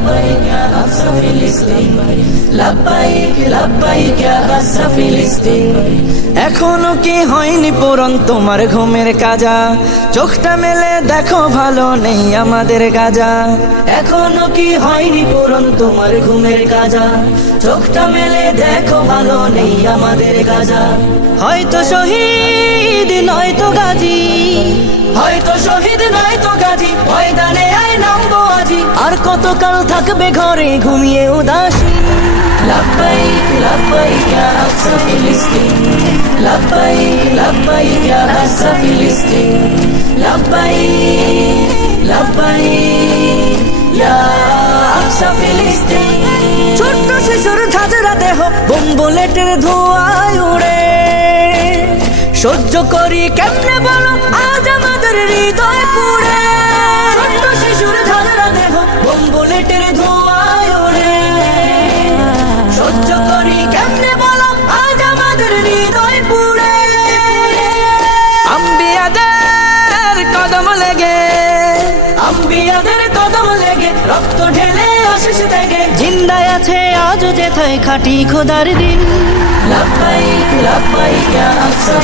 لبيك يا أقصى فلسطين لبيك لبيك يا أقصى فلسطين এখনো কি হয়নি পূরণ তোমার ঘুমের কাজা চোখটা মেলে দেখো ভালো নেই আমাদের গাজা এখনো কি হয়নি পূরণ তোমার ঘুমের কাজা চোখটা মেলে দেখো ভালো নেই আমাদের গাজা হয়তো শহীদ নয়তো গাজী আর কতকাল থাকবে ঘরে ঘুমিয়ে উদাসীন লাভবাইক লাভবাইক ইয়া হাফসা ফিলিস্তিন। লাভবাইক লাভবাইক ইয়া ছোট্ট শিশুর ঝাঁঝরা দেহ বোম বুলেটের ধোঁয়ায় উড়ে। সহ্য করি কেমনে বলো, আজ আমার বুলেটের ধোঁয়ায় ওরে সহ্য করি কেমনে বলো আজ আমাদের হৃদয় পুড়ে। আম্বিয়াদের কদম লেগে। আম্বিয়াদের কদম লেগে রক্ত ঢেলে আশিস থেকে জিন্দায় আছে আজ যেথায় খাটি খোদার দিন। লাপাই লাপাই ইয়া আফসার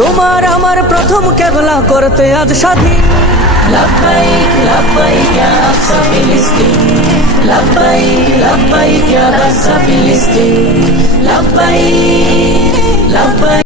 তোমার আমার প্রথম কেবলা করতে আজ স্বাধীন لبيك لبيك يا أقصى فلسطين لبيك لبيك يا أقصى فلسطين لبيك لبيك